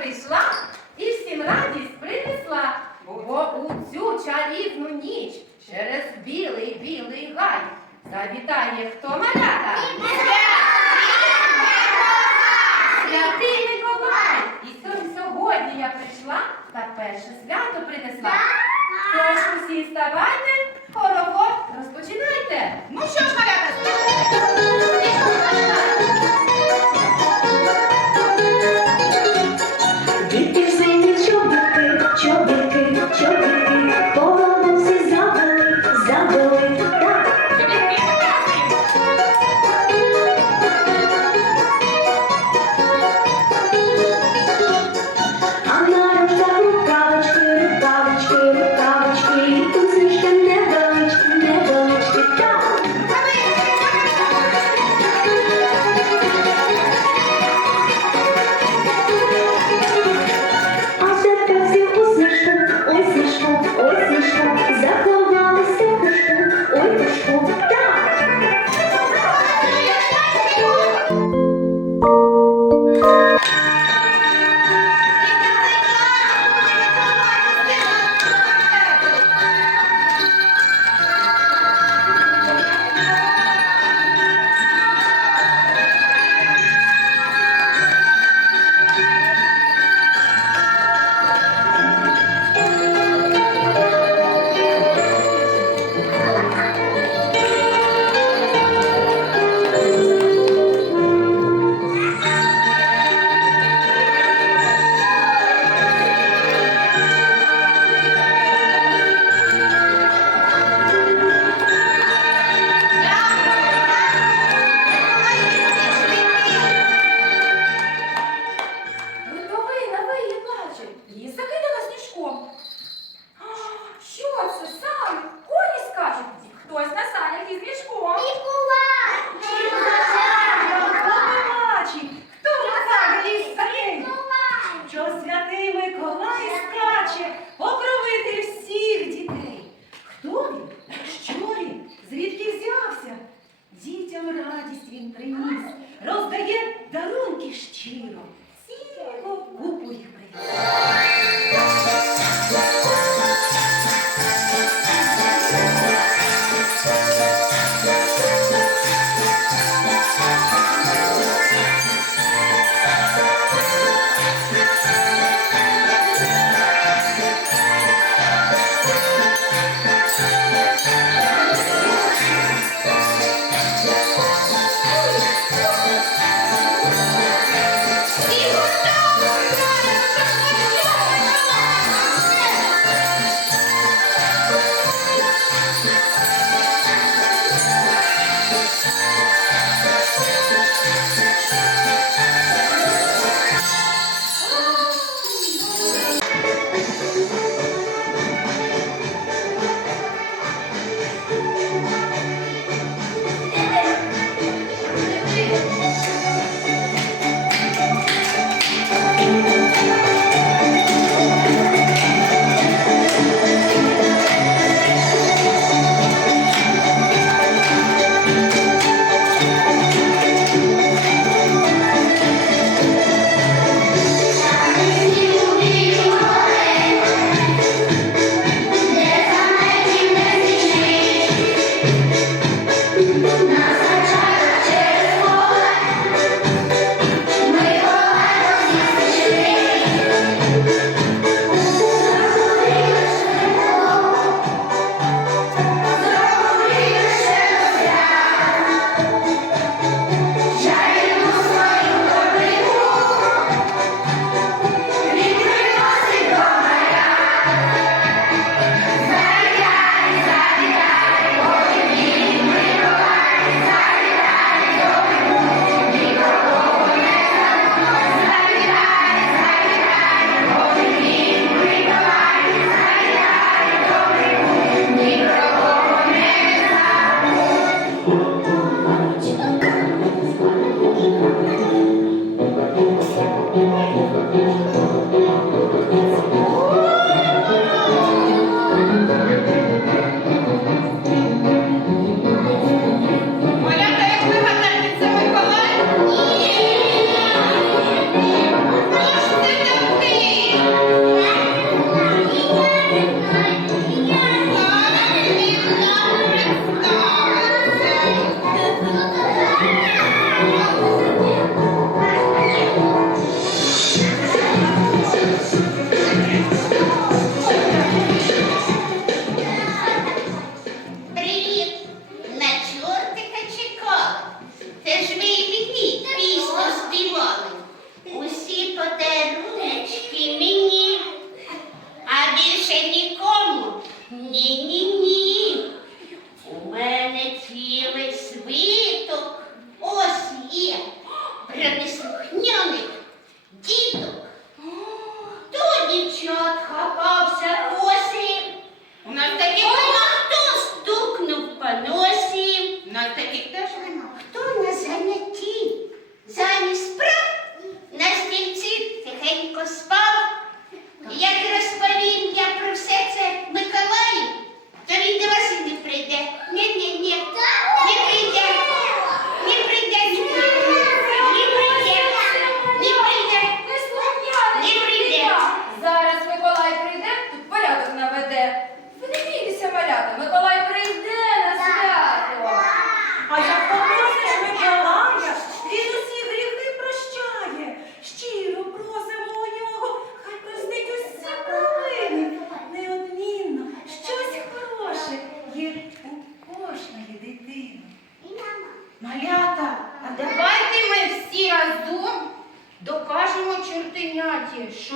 прийшла і всім радість принесла, бо у цю чарівну ніч через білий білий гай завітає хто малята. 去了。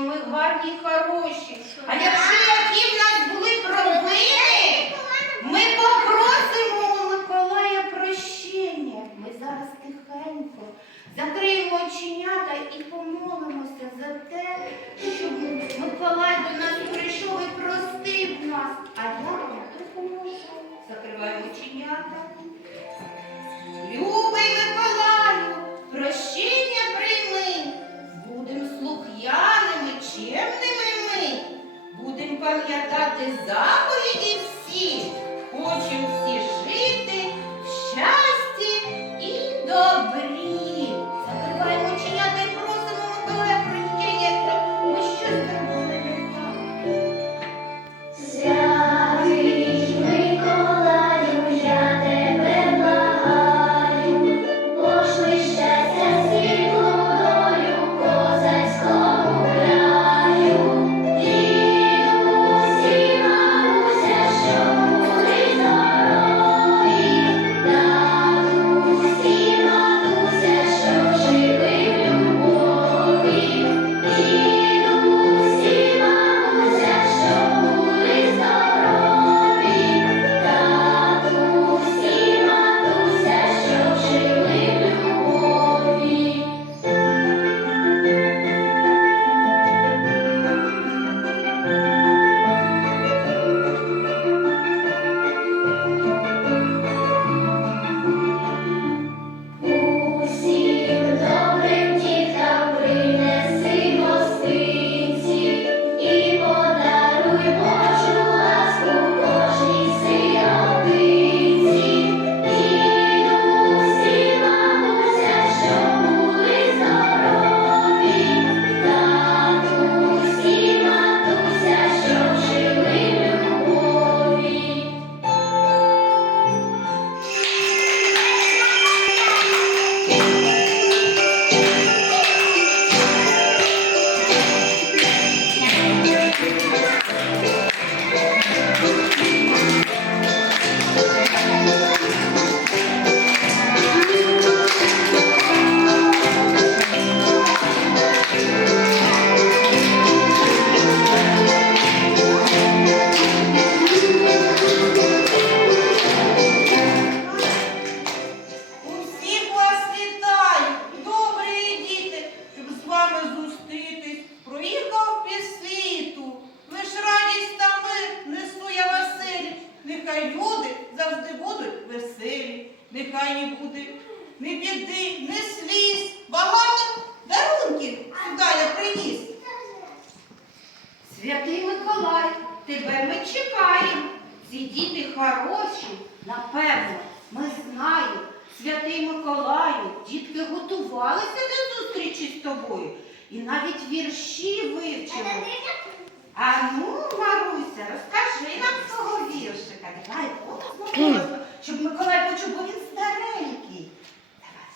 що ми гарні, хороші. А якщо які в нас були проблеми? діти хороші, напевно, ми знаємо, святий Миколаю, дітки готувалися до зустрічі з тобою і навіть вірші вивчили. А ну, Маруся, розкажи нам свого віршика. Давай голосно, щоб Миколай почув, бо він старенький. Давай,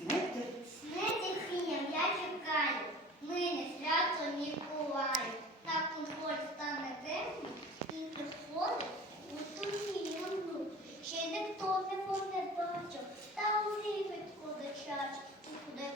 знаєте? Я чекаю, нині свято Миколаю. Так тут хоч стане день, і приходить ще ніхто не побачив, та у віхотьку дочачку куди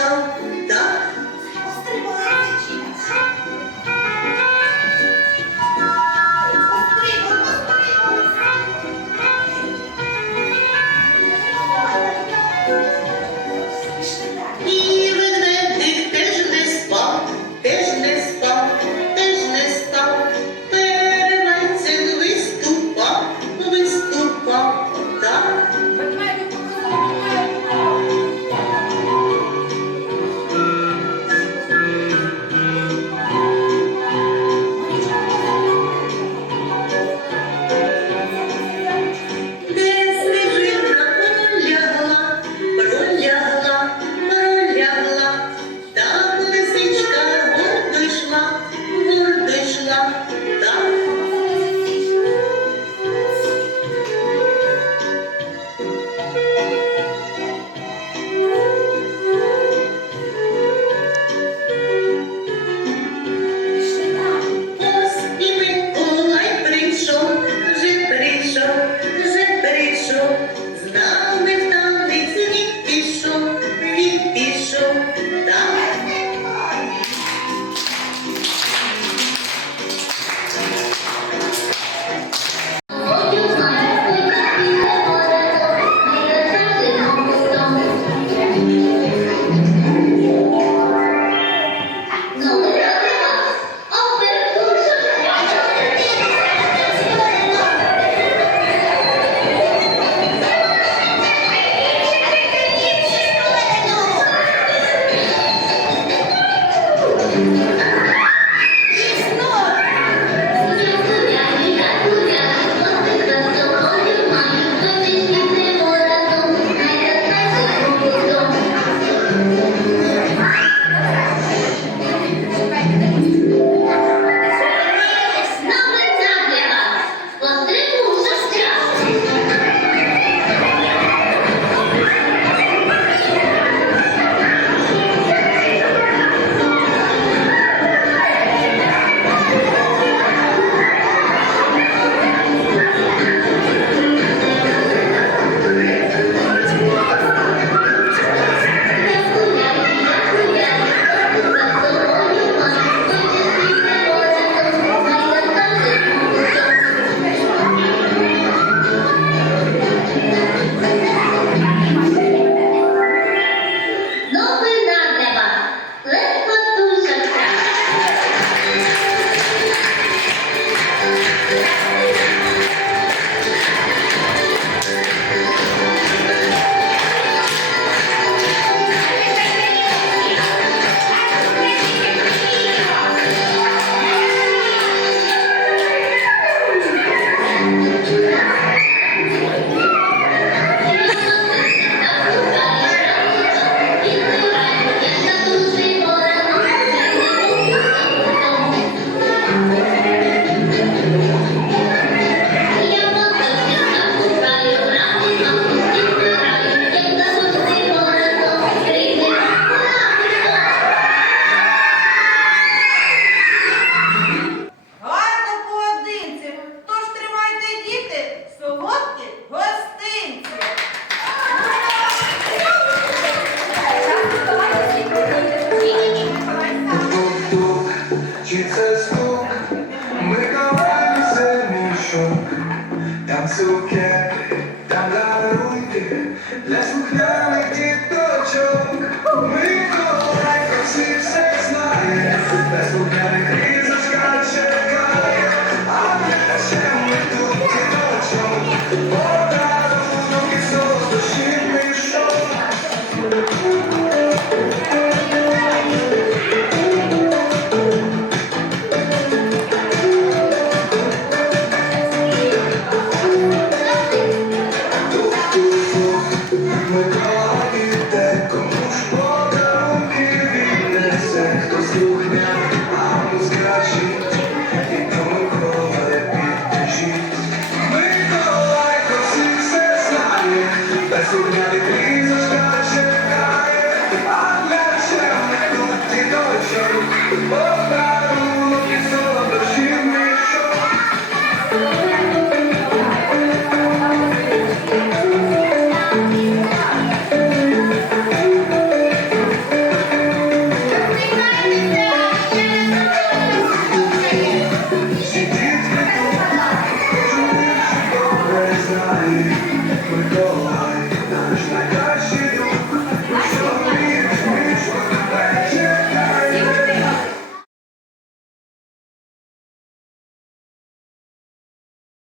deixaram Thank